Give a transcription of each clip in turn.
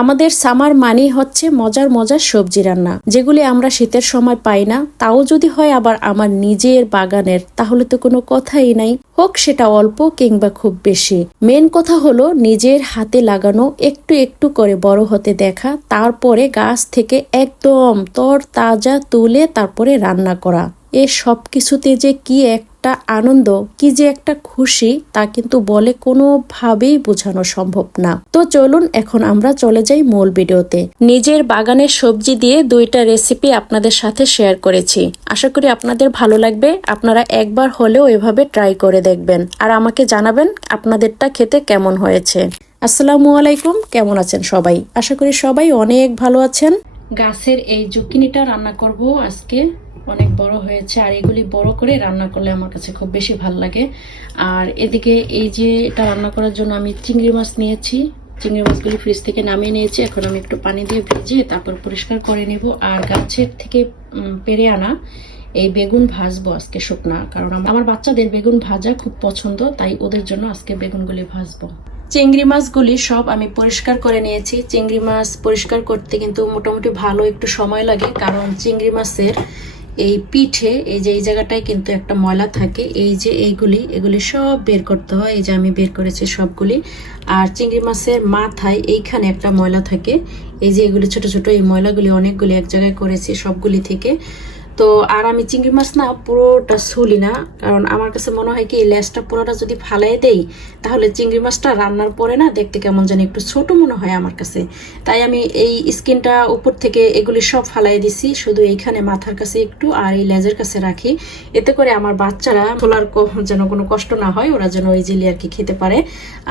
আমাদের সামার মানি হচ্ছে মজার মজার সবজি রান্না, যেগুলি আমরা শীতের সময় পাই না। তাও যদি হয় আবার আমার নিজের বাগানের, তাহলে তো কোনো কথাই নাই। হোক সেটা অল্প কিংবা খুব বেশি। মেন কথা হলো নিজের হাতে লাগানো, একটু একটু করে বড় হতে দেখা, তারপরে গাছ থেকে একদম তর তাজা তুলে তারপরে রান্না করা। এ সব কিছুতে যে কি একটা আনন্দ, কি যে একটা খুশি, তা কিন্তু বলে কোনোভাবেই বোঝানো সম্ভব না। তো চলুন এখন আমরা চলে যাই মূল ভিডিওতে। নিজের বাগানের সবজি দিয়ে দুইটা রেসিপি আপনাদের সাথে শেয়ার করেছি। আশা করি আপনাদের ভালো লাগবে। আপনারা একবার হলেও এভাবে ট্রাই করে দেখবেন। আর আমাকে জানাবেন আপনাদেরটা খেতে কেমন হয়েছে। আসসালামু আলাইকুম, কেমন আছেন সবাই? আশা করি সবাই অনেক ভালো আছেন। গাছের এই জুকিনিটা রান্না করব আজকে। অনেক বড় হয়েছে, আর এগুলি বড় করে রান্না করলে আমার কাছে খুব বেশি ভালো লাগে। আর এদিকে এই যে এটা রান্না করার জন্য আমি চিংড়ি মাছ নিয়েছি। চিংড়ি মাছগুলি ফ্রিজ থেকে নামিয়ে নিয়েছি। এখন আমি একটু পানি দিয়ে ভিজিয়ে তারপর পরিষ্কার করে নেব। আর গাছের থেকে পেরে আনা এই বেগুন ভাজবো আজকে শুকনা, কারণ আমার বাচ্চাদের বেগুন ভাজা খুব পছন্দ, তাই ওদের জন্য আজকে বেগুনগুলি ভাজবো। চিংড়ি মাছগুলি সব আমি পরিষ্কার করে নিয়েছি। চিংড়ি মাছ পরিষ্কার করতে কিন্তু মোটামুটি ভালো একটু সময় লাগে, কারণ চিংড়ি মাছের এই পিঠে, এই যে এই জায়গাটায় কিন্তু একটা ময়লা থাকে, এই যে এইগুলি, এগুলি সব বের করতে হয়। এই যে আমি বের করেছি সবগুলি। আর চিংড়ি মাছের মাথায় এইখানে একটা ময়লা থাকে। এই যে এগুলি ছোট ছোট, এই ময়লাগুলি অনেকগুলি এক জায়গায় করেছি সবগুলি থেকে। তো আর আমি চিংড়ি মাছ না পুরোটা ছুলি না, কারণ আমার কাছে মনে হয় কি, লেজটা পুরোটা যদি ফালাই দেই, তাহলে চিংড়ি মাছটা রান্নার পরে না দেখতে কেমন যেন একটু ছোট মনে হয় আমার কাছে। তাই আমি এই স্কিনটা উপর থেকে এগুলি সব ফালাই দিছি, শুধু এইখানে মাথার কাছে একটু আর এই লেজের কাছে রাখি। এতে করে আমার বাচ্চারা খোলার যেন কোনো কষ্ট না হয়, ওরা যেন ওই জিলি আর কি খেতে পারে,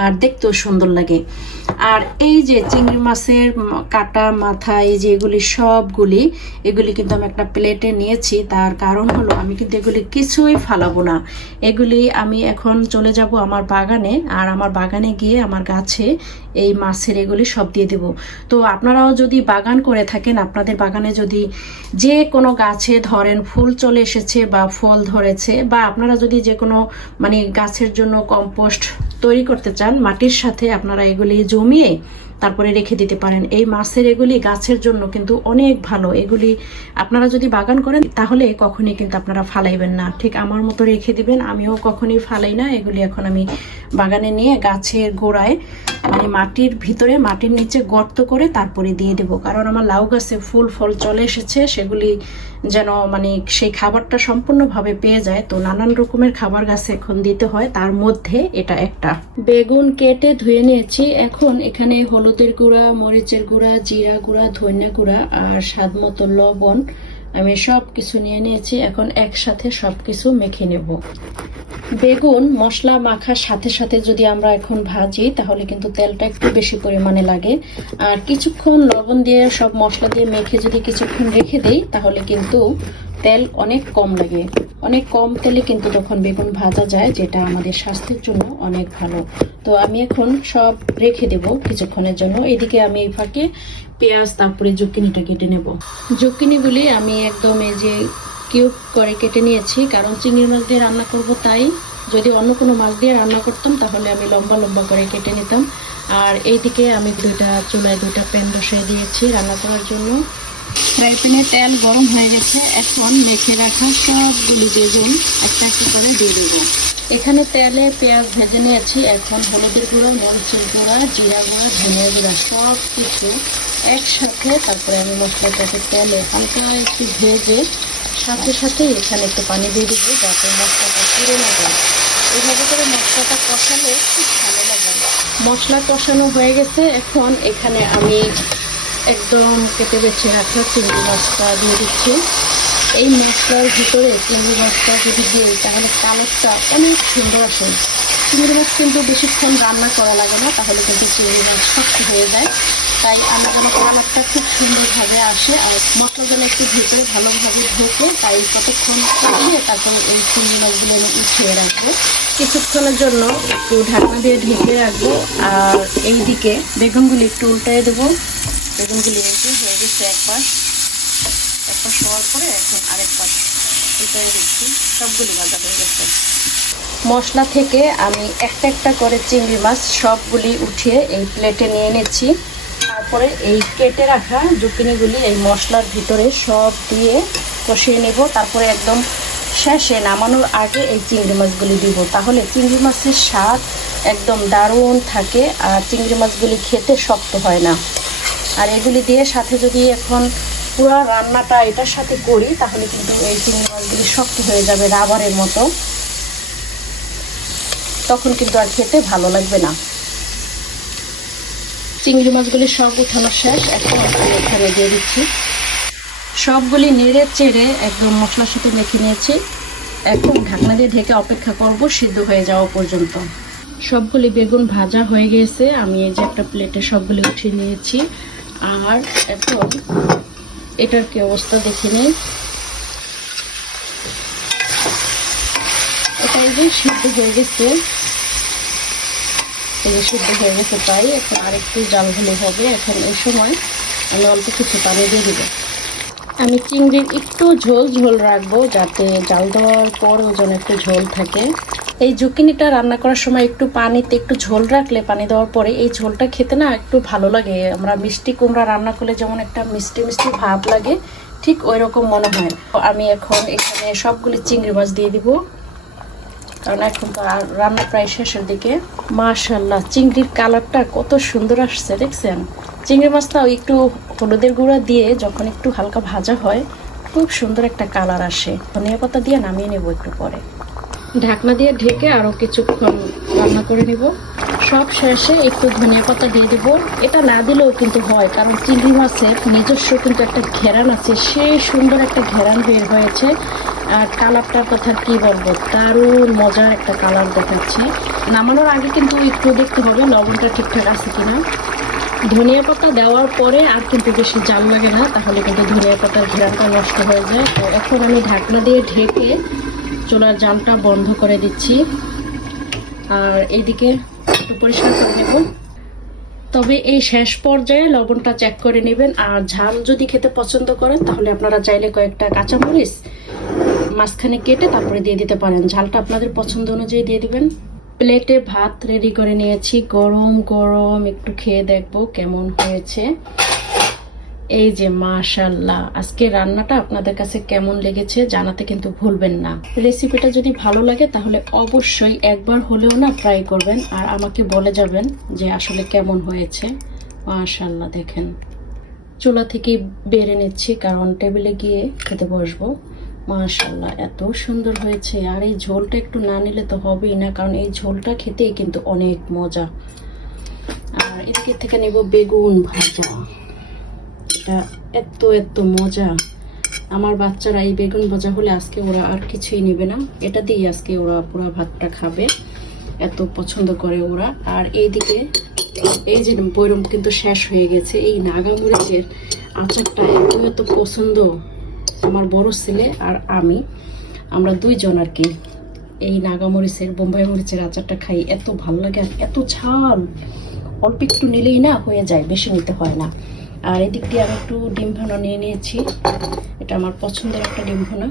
আর দেখতেও সুন্দর লাগে। আর এই যে চিংড়ি মাছের কাটা, মাথা, এই যে এগুলি সবগুলি, এগুলি কিন্তু আমি একটা প্লেটে নিয়েছি, তার কারণ হলো আমি কিন্তু এগুলি কিছুই ফালাবো না। এগুলি আমি এখন চলে যাব আমার বাগানে আর আমার বাগানে গিয়ে আমার গাছে এই মাছের এগুলি সব দিয়ে দেব। তো আপনারাও যদি বাগান করে থাকেন, আপনাদের বাগানে যদি যে কোনো গাছে ধরেন ফুল চলে এসেছে বা ফল ধরেছে বা আপনারা যদি যে কোনো মানে গাছের জন্য কম্পোস্ট তৈরি করতে চান, মাটির সাথে আপনারা এগুলি জমিয়ে তারপরে রেখে দিতে পারেন। এই মাছের এগুলি গাছের জন্য কিন্তু অনেক ভালো। এগুলি আপনারা যদি বাগান করেন তাহলে কখনই কিন্তু আপনারা ফালাইবেন না। ঠিক আমার মতো রেখে দিবেন, আমিও কখনই ফালাই না। এগুলি এখন আমি বাগানে নিয়ে গাছের গোড়ায় মানে মাটির ভিতরে, মাটির নিচে গর্ত করে তারপরে দিয়ে দেব। কারণ আমার লাউ গাছে ফুল, ফল চলে এসেছে, সেগুলি যেন মানে সেই খাবারটা সম্পূর্ণভাবে পেয়ে যায়। তো নানান রকমের খাবার গাছে এখন দিতে হয়, তার মধ্যে এটা একটা। বেগুন কেটে ধুয়ে নিয়েছি। এখন এখানে হলুদের গুঁড়া, মরিচের গুঁড়া, জিরা গুঁড়া, ধনিয়া গুঁড়া আর স্বাদ মতো লবণ আমি সব কিছু নিয়ে নিয়েছি, এখন একসাথে সব কিছু মেখে নেব। বেগুন, মশলা মাখার সাথে সাথে যদি আমরা এখন ভাজি, তাহলে কিন্তু তেলটা একটু বেশি পরিমাণে লাগে। আর কিছুক্ষণ লবণ দিয়ে সব মশলা দিয়ে মেখে যদি কিছুক্ষণ রেখে দেই, তাহলে কিন্তু তেল অনেক কম লাগে। অনেক কম তেলে কিন্তু তখন বেগুন ভাজা যায়, যেটা আমাদের স্বাস্থ্যের জন্য অনেক ভালো। তো আমি এখন সব রেখে দেব কিছুক্ষণের জন্য। এদিকে আমি এই ফাঁকে পেঁয়াজ, তারপরে জুকিনিটা কেটে নেব। জুকিনিগুলি আমি একদম এই যে কিউব করে কেটে নিয়েছি, কারণ চিংড়ি মাছ দিয়ে রান্না করব তাই। যদি অন্য কোনো মাছ দিয়ে রান্না করতাম, তাহলে আমি লম্বা লম্বা করে কেটে নিতাম। আর এইদিকে আমি দুইটা চুলায় দুইটা প্যান বসিয়ে দিয়েছি রান্না করার জন্য। ফ্রাই প্যানে তেল গরম হয়ে গেছে। এখন মেখে রাখা সবগুলি বেগুন একটা একটা করে দিয়ে দেবো। এখানে তেলে পেঁয়াজ ভেজে নিয়েছি। এখন হলুদের গুঁড়ো, মরিচের গুঁড়া, জিরা গুঁড়া, ধনিয়া গুঁড়া সব কিছু একসাথে তারপরে আমি মশলাটাকে তেলে হালকা একটু ভেজে সাথে সাথে এখানে একটু পানি দিয়ে দেবো যাতে মশলাটা পুড়ে না যায়। এভাবে করে মশলাটা কষালে খুব ভালো লাগে। মশলা কষানো হয়ে গেছে। এখন এখানে আমি একদম কেটে বেছে রাখা চিংড়ি মাছটা দিয়ে দিচ্ছি। এই মশলার ভিতরে চিংড়ি মাছটা যদি দিই, তাহলে কালারটা অনেক সুন্দর আসে। চিংড়ি মাছ কিন্তু বেশিক্ষণ রান্না করা লাগে না, তাহলে কিন্তু চিংড়ি মাছ শক্ত হয়ে যায়। তাই আমার যেন কালারটা খুব সুন্দরভাবে আসে আর মশলা যেন একটু ভিতরে ভালোভাবে ঢোকে, তাই কতক্ষণ কষিয়ে তারপরে এই চিংড়ি মাছগুলো আমি উঠিয়ে রাখব। কিছুক্ষণের জন্য একটু ঢাকনা দিয়ে ঢেকে রাখব। আর এইদিকে বেগুনগুলি একটু উল্টায় দেবো। বেগুনগুলি রেডি হয়ে গেছে এক পাশ। হওয়ার পরে এখন আরেক পাশ দিচ্ছি সবগুলি ভাজা হয়ে গেছে। মশলা থেকে আমি একটা একটা করে চিংড়ি মাছ সবগুলি উঠিয়ে এই প্লেটে নিয়ে নিচ্ছি তারপরে এই কেটে রাখা জুকিনিগুলি এই মশলার ভিতরে সব দিয়ে কষিয়ে নেব। তারপরে একদম শেষে নামানোর আগে এই চিংড়ি মাছগুলি দিব। তাহলে চিংড়ি মাছের স্বাদ একদম দারুণ থাকে আর চিংড়ি মাছগুলি খেতে শক্ত হয় না। আর এগুলি দিয়ে সাথে যদি এখন পুরো রান্নাটা এটার সাথে করি, তাহলে কিন্তু এই চিংড়ি মাছগুলি শক্ত হয়ে যাবে রাবারের মতো। তখন কিন্তু আর খেতে ভালো লাগবে না। চিংড়ি মাছগুলি সব উঠানো শেষ, এখন এখানে দিয়ে দিচ্ছি। সবগুলি নেড়ে চেড়ে একদম মশলার সাথে মেখে নিয়েছি। এখন ঢাকনা দিয়ে ঢেকে অপেক্ষা করব, সিদ্ধ হয়ে যাওয়া পর্যন্ত। সবগুলি বেগুন ভাজা হয়ে গেছে। আমি এই যে একটা প্লেটে সবগুলি উঠিয়ে নিয়েছি। আর এখন এটার কি অবস্থা দেখে নিই। এটা যে সিদ্ধ হয়ে গেছে। এই সিদ্ধ হয়ে গেছে তাই এখন আরেকটু জাল হলে হবে। এখন এই সময় আমি অল্প কিছু পানি দিয়ে দিব। আমি চিংড়ির একটু ঝোল ঝোল রাখব যাতে জাল দেওয়ার পর ওজন একটু ঝোল থাকে। এই জুকিনিটা রান্না করার সময় একটু পানিতে একটু ঝোল রাখলে পানি দেওয়ার পরে এই ঝোলটা খেতে না একটু ভালো লাগে। আমরা মিষ্টি কুমড়া রান্না করলে যেমন একটা মিষ্টি মিষ্টি ভাব লাগে, ঠিক ওই রকম মনে হয়। আমি এখন এখানে সবগুলি চিংড়ি মাছ দিয়ে দিব। কারণ এখন রান্না প্রায় শেষের দিকে। মাশাল্লাহ চিংড়ির কালারটা কত সুন্দর আসছে, দেখছেন? চিংড়ি মাছটা একটু হলুদের গুঁড়া দিয়ে যখন একটু হালকা ভাজা হয়, খুব সুন্দর একটা কালার আসে। ধনিয়া পাতা দিয়ে নামিয়ে নেব একটু পরে। ঢাকনা দিয়ে ঢেকে আরও কিছুক্ষণ রান্না করে নেব। সব শেষে একটু ধনিয়া পাতা দিয়ে দেবো। এটা না দিলেও কিন্তু হয়, কারণ চিংড়ি মাছের নিজস্ব কিন্তু একটা ঘেরান আছে। সেই সুন্দর একটা ঘেরান বের হয়েছে। আর কালারটার কথা কি বলব? দারুণ মজার একটা কালার দেখাচ্ছে। নামানোর আগে কিন্তু একটু দেখতে হবে, লবণটা ঠিকঠাক আছে কিনা। ধনিয়া পাতা দেওয়ার পরে আর কিন্তু বেশি জাল লাগে না, তাহলে কিন্তু ধনিয়া পাতার ঘেরানটা নষ্ট হয়ে যায়। তো এখন আমি ঢাকনা দিয়ে ঢেকে চুলার জালটা বন্ধ করে দিচ্ছি। আর এইদিকে একটু পরিষ্কার করে নেব। তবে এই শেষ পর্যায়ে লবণটা চেক করে নেবেন। আর ঝাল যদি খেতে পছন্দ করেন, তাহলে আপনারা চাইলে কয়েকটা কাঁচামরিচ মাঝখানে কেটে তারপরে দিয়ে দিতে পারেন। ঝালটা আপনাদের পছন্দ অনুযায়ী দিয়ে দিবেন। প্লেটে ভাত রেডি করে নিয়েছি। গরম গরম, একটু খেয়ে দেখব কেমন হয়েছে। এই যে মাশাল্লাহ আজকে রান্নাটা আপনাদের কাছে কেমন লেগেছে জানাতে কিন্তু ভুলবেন না। রেসিপিটা যদি ভালো লাগে তাহলে অবশ্যই একবার হলেও না ট্রাই করবেন আর আমাকে বলে যাবেন যে আসলে কেমন হয়েছে। মাশাল্লাহ দেখেন। চুলা থেকে বেড়ে নিচ্ছি, কারণ টেবিলে গিয়ে খেতে বসবো। মাশাল্লাহ এত সুন্দর হয়েছে। আর এই ঝোলটা একটু না নিলে তো হবেই না, কারণ এই ঝোলটা খেতেই কিন্তু অনেক মজা। আর এদিকে থেকে নেব বেগুন ভাজা। এটা এত এত মজা। আমার বাচ্চারা এই বেগুন ভাজা হলে আজকে ওরা আর কিছুই নেবে না। এটা দিয়ে আজকে ওরা পুরো ভাতটা খাবে। এত পছন্দ করে ওরা। আর এইদিকে এই যে বৈরম কিন্তু শেষ হয়ে গেছে। এই নাগামরিচের আচারটা এত এত পছন্দ। আমার বড় ছেলে আর আমি, আমরা দুইজন আর কি এই নাগামরিচের বোম্বাই মরিচের আচারটা খাই। এত ভালো লাগে আর এত ঝাল। অল্প একটু নিলেই না হয়ে যায়, বেশি নিতে হয় না। আর এদিক দিয়ে আমি একটু ডিম ভানা নিয়ে নিয়েছি। এটা আমার পছন্দের একটা ডিম ভানা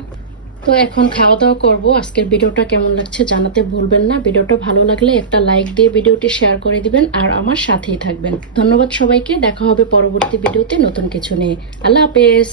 তো এখন খাওয়া দাওয়া করব। আজকের ভিডিওটা কেমন লাগছে জানাতে ভুলবেন না। ভিডিওটা ভালো লাগলে একটা লাইক দিয়ে ভিডিওটি শেয়ার করে দিবেন আর আমার সাথেই থাকবেন। ধন্যবাদ সবাইকে। দেখা হবে পরবর্তী ভিডিওতে নতুন কিছু নিয়ে। আল্লাহ হাফেজ।